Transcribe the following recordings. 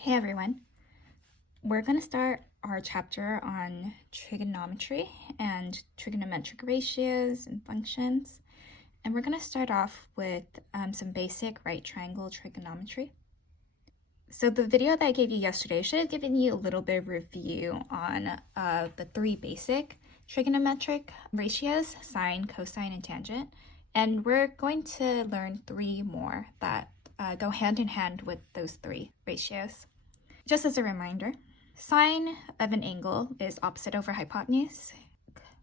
Hey everyone, we're going to start our chapter on trigonometry and trigonometric ratios and functions. And we're going to start off with some basic right triangle trigonometry. So the video that I gave you yesterday should have given you a little bit of review on the three basic trigonometric ratios, sine, cosine, and tangent. And we're going to learn three more that go hand in hand with those three ratios. Just as a reminder, sine of an angle is opposite over hypotenuse,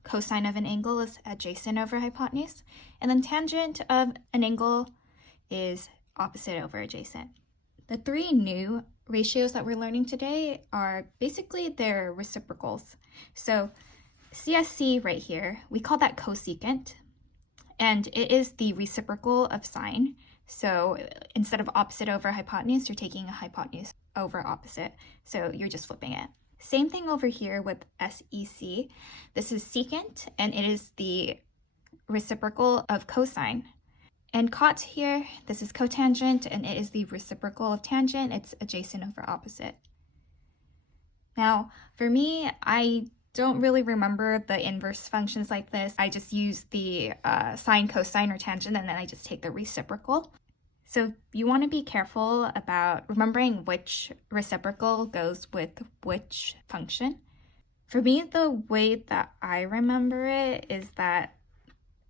cosine of an angle is adjacent over hypotenuse, and then tangent of an angle is opposite over adjacent. The three new ratios that we're learning today are basically their reciprocals. So CSC right here, we call that cosecant, and it is the reciprocal of sine. So instead of opposite over hypotenuse, you're taking a hypotenuse over opposite. So you're just flipping it. Same thing over here with SEC. This is secant, and it is the reciprocal of cosine. And cot here, this is cotangent, and it is the reciprocal of tangent. It's adjacent over opposite. Now, for me, I don't really remember the inverse functions like this. I just use the sine, cosine, or tangent, and then I just take the reciprocal. So you want to be careful about remembering which reciprocal goes with which function. For me, the way that I remember it is that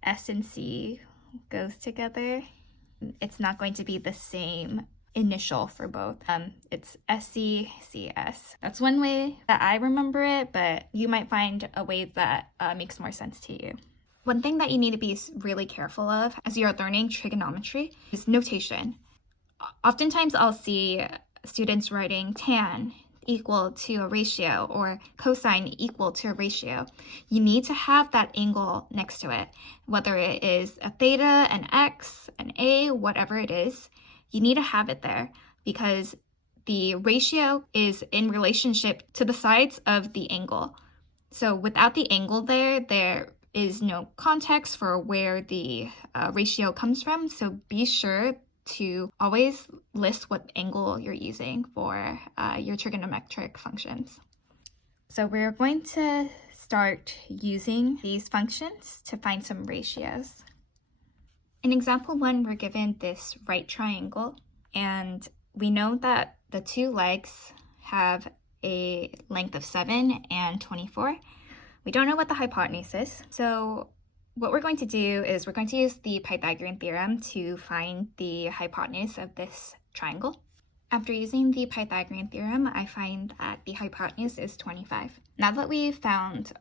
S and C goes together. It's not going to be the same initial for both. It's SC, CS. That's one way that I remember it, but you might find a way that makes more sense to you. One thing that you need to be really careful of as you're learning trigonometry is notation. Oftentimes I'll see students writing tan equal to a ratio or cosine equal to a ratio. You need to have that angle next to it, whether it is a theta, an x, an a, whatever it is. You need to have it there because the ratio is in relationship to the sides of the angle. So without the angle there is no context for where the ratio comes from. So be sure to always list what angle you're using for your trigonometric functions. So we're going to start using these functions to find some ratios. In example 1, we're given this right triangle, and we know that the two legs have a length of 7 and 24. We don't know what the hypotenuse is, so what we're going to do is we're going to use the Pythagorean theorem to find the hypotenuse of this triangle. After using the Pythagorean theorem, I find that the hypotenuse is 25. Now that we've found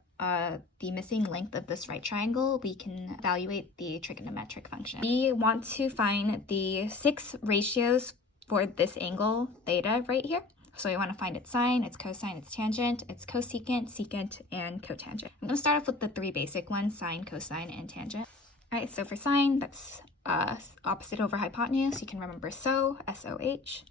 the missing length of this right triangle, we can evaluate the trigonometric function. We want to find the 6 ratios for this angle theta right here. So we want to find its sine, its cosine, its tangent, its cosecant, secant, and cotangent. I'm going to start off with the 3 basic ones, sine, cosine, and tangent. All right, so for sine, that's opposite over hypotenuse. You can remember SOH, S-O-H.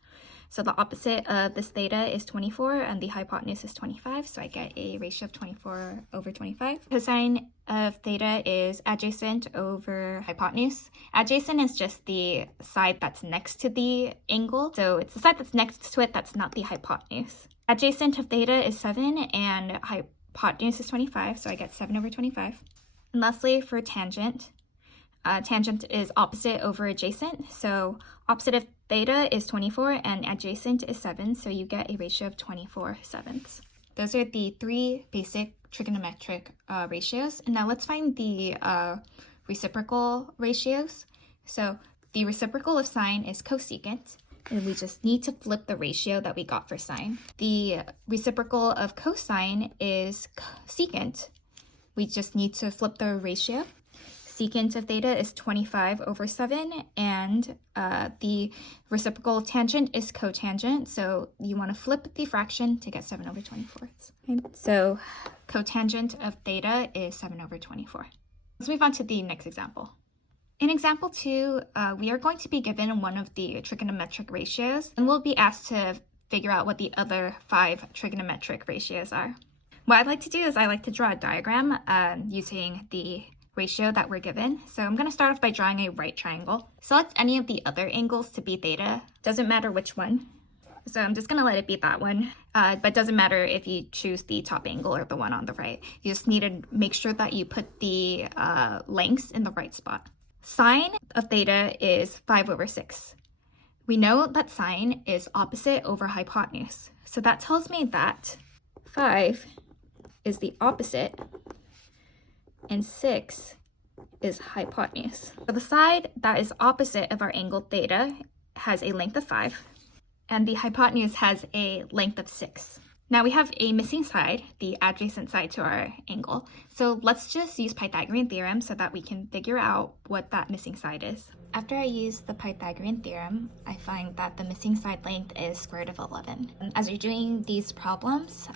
So the opposite of this theta is 24, and the hypotenuse is 25, so I get a ratio of 24 over 25. Cosine of theta is adjacent over hypotenuse. Adjacent is just the side that's next to the angle, so it's the side that's next to it that's not the hypotenuse. Adjacent of theta is 7, and hypotenuse is 25, so I get 7 over 25. And lastly, for tangent, tangent is opposite over adjacent, so opposite of theta is 24 and adjacent is 7, so you get a ratio of 24/7. Those are the 3 basic trigonometric ratios. And now let's find the reciprocal ratios. So the reciprocal of sine is cosecant, and we just need to flip the ratio that we got for sine. The reciprocal of cosine is secant. We just need to flip the ratio. Secant of theta is 25 over 7, and the reciprocal of tangent is cotangent, so you want to flip the fraction to get 7 over 24. Okay, so cotangent of theta is 7 over 24. Let's move on to the next example. In example 2, we are going to be given one of the trigonometric ratios, and we'll be asked to figure out what the other 5 trigonometric ratios are. What I like to do is I like to draw a diagram using the ratio that we're given. So I'm going to start off by drawing a right triangle. Select any of the other angles to be theta. Doesn't matter which one. So I'm just gonna let it be that one. But it doesn't matter if you choose the top angle or the one on the right. You just need to make sure that you put the lengths in the right spot. Sine of theta is 5/6. We know that sine is opposite over hypotenuse. So that tells me that 5 is the opposite and 6 is hypotenuse. So the side that is opposite of our angle theta has a length of 5, and the hypotenuse has a length of 6. Now we have a missing side, the adjacent side to our angle. So let's just use Pythagorean theorem so that we can figure out what that missing side is. After I use the Pythagorean theorem, I find that the missing side length is square root of 11. And as you're doing these problems,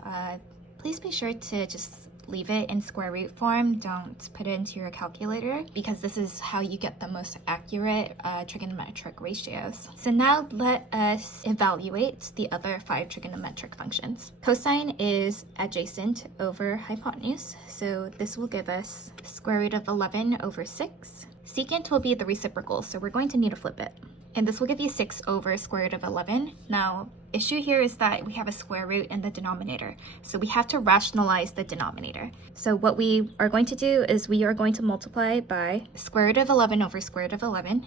please be sure to just leave it in square root form. Don't put it into your calculator, because this is how you get the most accurate trigonometric ratios. So now let us evaluate the other 5 trigonometric functions. Cosine is adjacent over hypotenuse, so this will give us square root of 11/6. Secant will be the reciprocal, so we're going to need to flip it. And this will give you 6 over square root of 11. Now, issue here is that we have a square root in the denominator, so we have to rationalize the denominator. So what we are going to do is we are going to multiply by square root of 11 over square root of 11.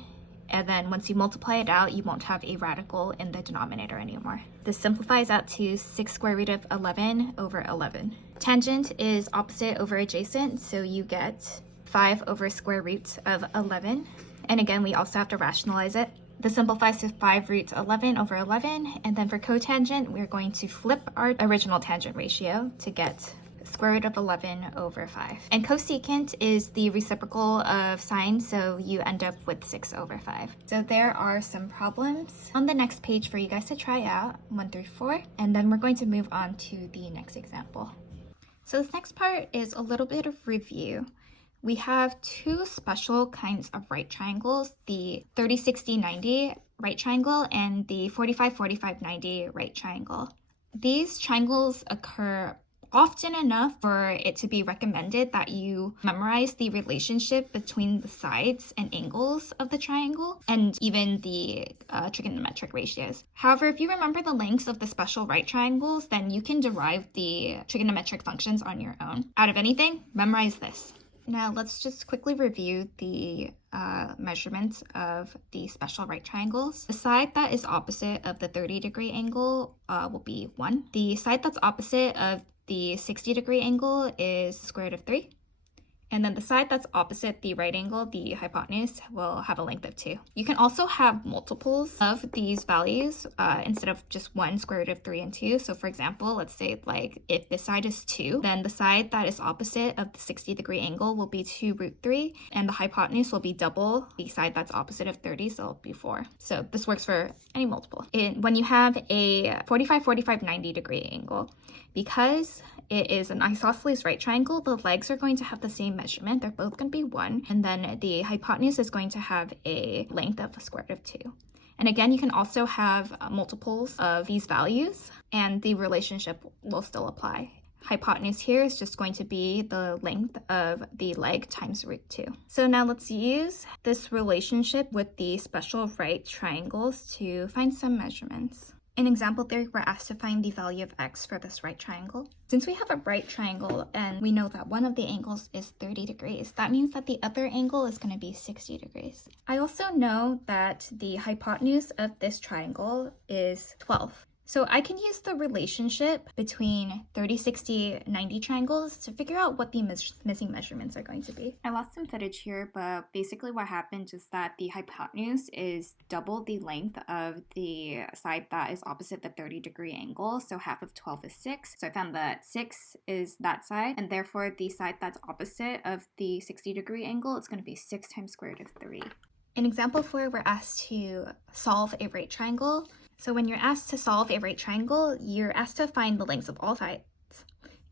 And then once you multiply it out, you won't have a radical in the denominator anymore. This simplifies out to 6 square root of 11 over 11. Tangent is opposite over adjacent, so you get 5 over square root of 11. And again, we also have to rationalize it. This simplifies to 5 root 11 over 11. And then for cotangent, we're going to flip our original tangent ratio to get square root of 11 over 5. And cosecant is the reciprocal of sine, so you end up with 6 over 5. So there are some problems on the next page for you guys to try out, 1 through 4. And then we're going to move on to the next example. So this next part is a little bit of review. We have 2 special kinds of right triangles, the 30-60-90 right triangle and the 45-45-90 right triangle. These triangles occur often enough for it to be recommended that you memorize the relationship between the sides and angles of the triangle and even the trigonometric ratios. However, if you remember the lengths of the special right triangles, then you can derive the trigonometric functions on your own. Out of anything, memorize this. Now let's just quickly review the measurements of the special right triangles. The side that is opposite of the 30-degree angle will be 1. The side that's opposite of the 60-degree angle is square root of 3. And then the side that's opposite the right angle, the hypotenuse, will have a length of 2. You can also have multiples of these values instead of just 1, square root of 3 and 2. So for example, let's say like if this side is 2, then the side that is opposite of the 60-degree angle will be 2 root 3, and the hypotenuse will be double the side that's opposite of 30, so it'll be 4. So this works for any multiple. When you have a 45-45-90 degree angle, because it is an isosceles right triangle, the legs are going to have the same measurement. They're both going to be 1. And then the hypotenuse is going to have a length of the square root of 2. And again, you can also have multiples of these values, and the relationship will still apply. Hypotenuse here is just going to be the length of the leg times root 2. So now let's use this relationship with the special right triangles to find some measurements. In example 3, we're asked to find the value of x for this right triangle. Since we have a right triangle and we know that one of the angles is 30 degrees, that means that the other angle is going to be 60 degrees. I also know that the hypotenuse of this triangle is 12. So I can use the relationship between 30, 60, 90 triangles to figure out what the missing measurements are going to be. I lost some footage here, but basically what happened is that the hypotenuse is double the length of the side that is opposite the 30-degree angle. So half of 12 is 6. So I found that 6 is that side, and therefore the side that's opposite of the 60-degree angle, it's going to be 6 times square root of 3. In example 4, we're asked to solve a right triangle. So when you're asked to solve a right triangle, you're asked to find the lengths of all sides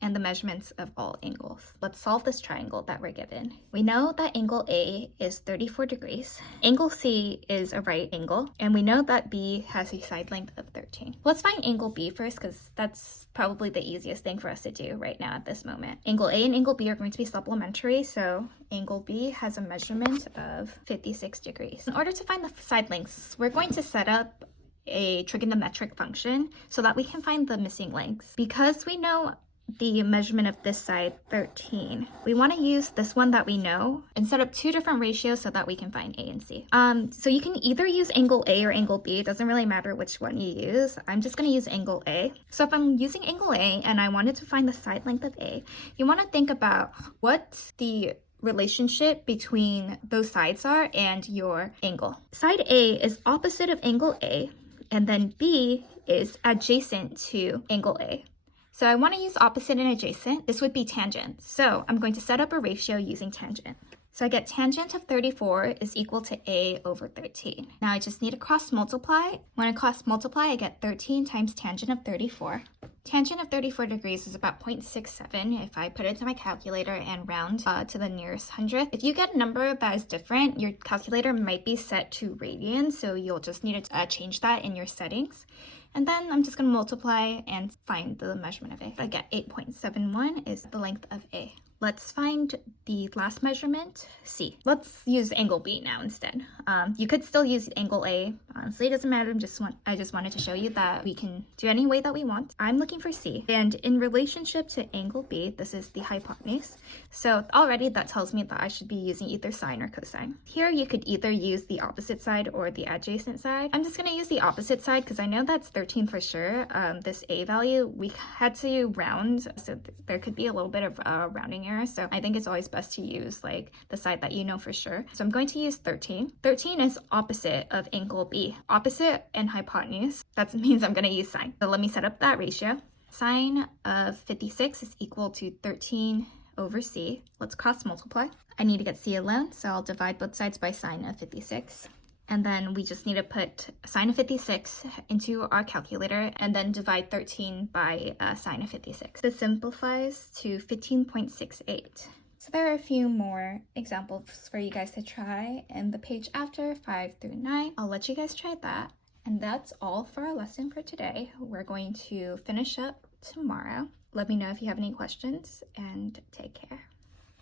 and the measurements of all angles. Let's solve this triangle that we're given. We know that angle A is 34 degrees. Angle C is a right angle, and we know that B has a side length of 13. Let's find angle B first, because that's probably the easiest thing for us to do right now at this moment. Angle A and angle B are going to be supplementary, so angle B has a measurement of 56 degrees. In order to find the side lengths, we're going to set up a trigonometric function so that we can find the missing lengths. Because we know the measurement of this side, 13, we want to use this one that we know and set up two different ratios so that we can find A and C. So you can either use angle A or angle B. It doesn't really matter which one you use. I'm just going to use angle A. So if I'm using angle A and I wanted to find the side length of A, you want to think about what the relationship between those sides are and your angle. Side A is opposite of angle A, and then B is adjacent to angle A. So I want to use opposite and adjacent. This would be tangent. So I'm going to set up a ratio using tangent. So I get tangent of 34 is equal to A over 13. Now I just need to cross multiply. When I cross multiply, I get 13 times tangent of 34. Tangent of 34 degrees is about 0.67 if I put it into my calculator and round to the nearest hundredth. If you get a number that is different, your calculator might be set to radians, so you'll just need to change that in your settings. And then I'm just going to multiply and find the measurement of A. I get 8.71 is the length of A. Let's find the last measurement, C. Let's use angle B now instead. You could still use angle A. Honestly, it doesn't matter. I just wanted to show you that we can do any way that we want. I'm looking for C. And in relationship to angle B, this is the hypotenuse. So already that tells me that I should be using either sine or cosine. Here you could either use the opposite side or the adjacent side. I'm just going to use the opposite side because I know that's 13 for sure. This A value, we had to round, so there could be a little bit of rounding error. So I think it's always best to use like the side that you know for sure. So I'm going to use 13. 13 is opposite of angle B. Opposite and hypotenuse, that means I'm going to use sine. So let me set up that ratio. Sine of 56 is equal to 13 over C. Let's cross multiply. I need to get C alone, so I'll divide both sides by sine of 56. And then we just need to put sine of 56 into our calculator and then divide 13 by sine of 56. This simplifies to 15.68. So there are a few more examples for you guys to try in the page after 5 through 9. I'll let you guys try that. And that's all for our lesson for today. We're going to finish up tomorrow. Let me know if you have any questions and take care.